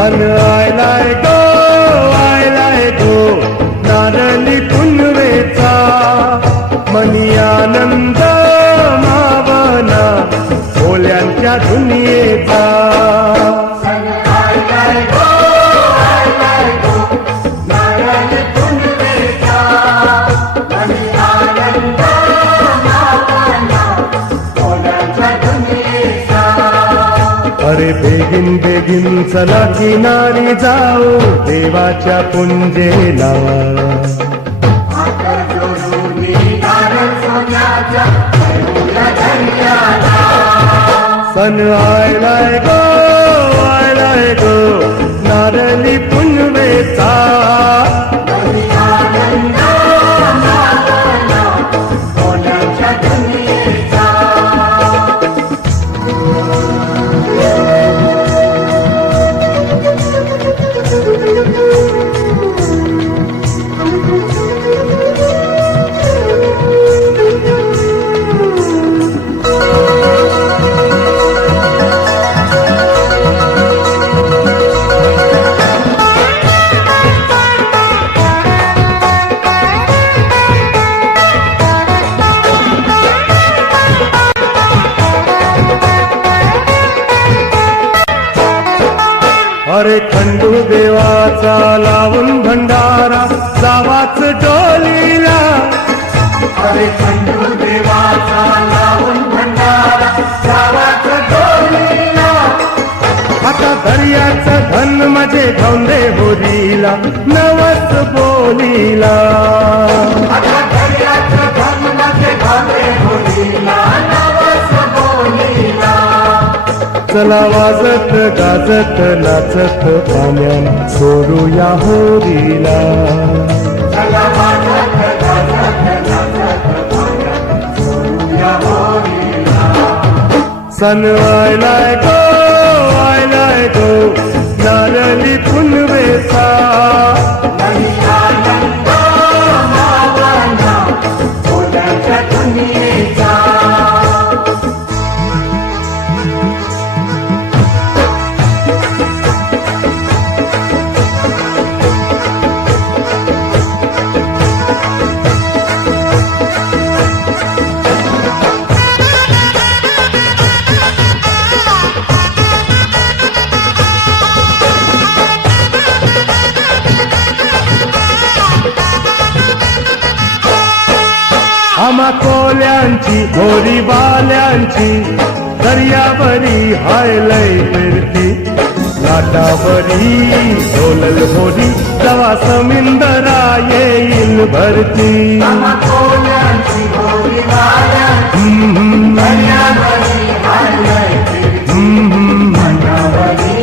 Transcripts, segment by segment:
पण आयलाय गो नारळी पुनवेचा मनी आनंद मावना ओल्यांच्या दुनियेचा अरे बेगिन बेगिन चला किनारी जाऊ देवाच्या पुंजेला सन आयलाय गो नारळी पुनवेचा अरे खंडू देवाचा लावून भंडारा जावाच डोलीला अरे खंडू देवाचा लावून भंडारा जावाच डोलीला आता दर्याचं धन माझे धौंदे होरीला नवस बोलीला आता दर्याचं धन माझे धौंदे होरीला नवस बोलीला चला वाजत गाजत नाचत पाण्यान सोडूया होरीला चला वाजत गाजत नाचत पाण्यान सोडूया होरीला सन आयलाय गो नारळी पुनवेचा मनी आनंद मावना ओल्यांच्या दुनियेचा आम्हा कोल्यांची होरी बाल्यांची दर्यावरी हायलय फिरती लाटावरी डोलल होरी जवा समिंदरा येईल भरती कोल्यांची होरी बाल्यांची दर्यावरी हायलय फिरती लाटावरी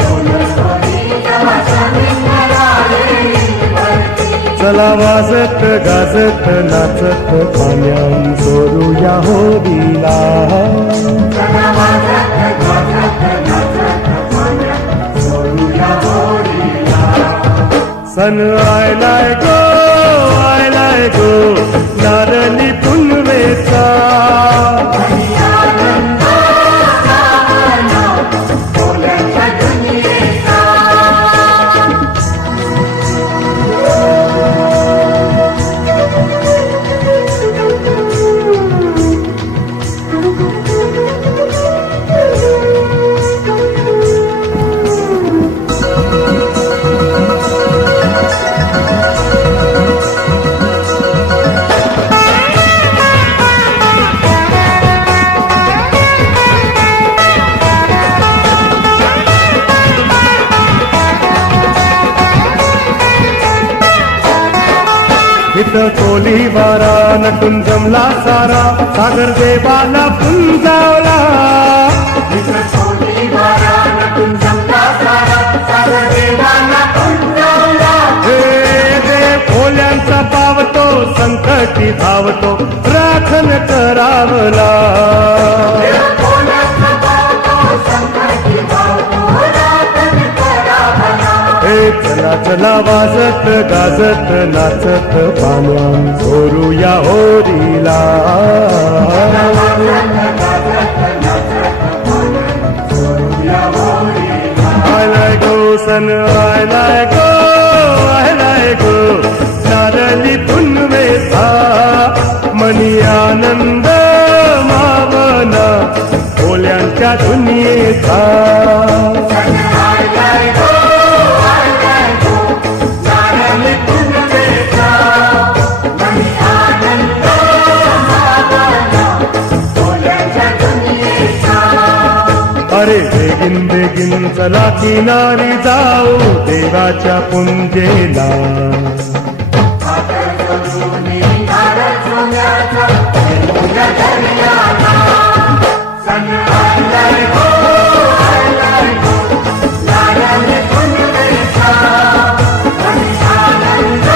डोलल होरी जवा समिंदरा येईल भरती चला वाजत गाजत नाचत पाण्यान सोडूया होरीला चला वाजत गाजत नाचत पाण्यान सोडूया होरीला सन आयलाय गो नारळी पुनवेचा मनी आनंद मावना ओल्यांच्या दुनियेचा इथं कोली वारा नटून जमला सारा सागर देवाला पुंजावला इथं कोली वारा नटून जमला सारा सागर देवाला पुंजावला हे देव कोल्यांचा पावतो संकटी धावतो राखण करावला कोल्यांचा पावतो संकटी धावतो राखण करावला चला चला वाजत गाजत नाचत पाण्यान सोडूया होरीला I like सण आयलाय गो नारळी पुनवेचा मनी आनंद मावना ओल्यांच्या दुनियेचा सण आलाय गो नारळी पुनवेचा मनी आनंद मावना ओल्यांच्या दुनियेचा अरे बेगीन चला किनारी जाऊ देवाच्या पुंजेला सण आलाय गो नारळी पुनवेचा मनी आनंद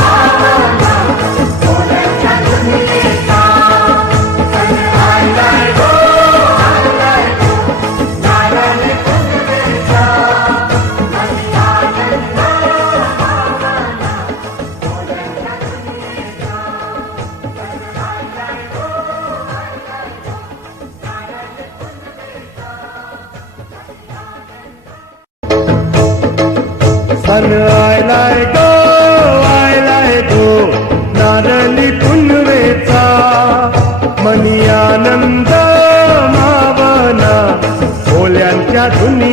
मावना ओल्यांच्या दुनियेचा सण आलाय गो नारळी पुनवेचा मनी आनंद मावना ओल्यांच्या दुनियेचा सण आयलाय गो नारळी पुनवेचा मनी आनंद मावना ओल्यांच्या दुनियेचा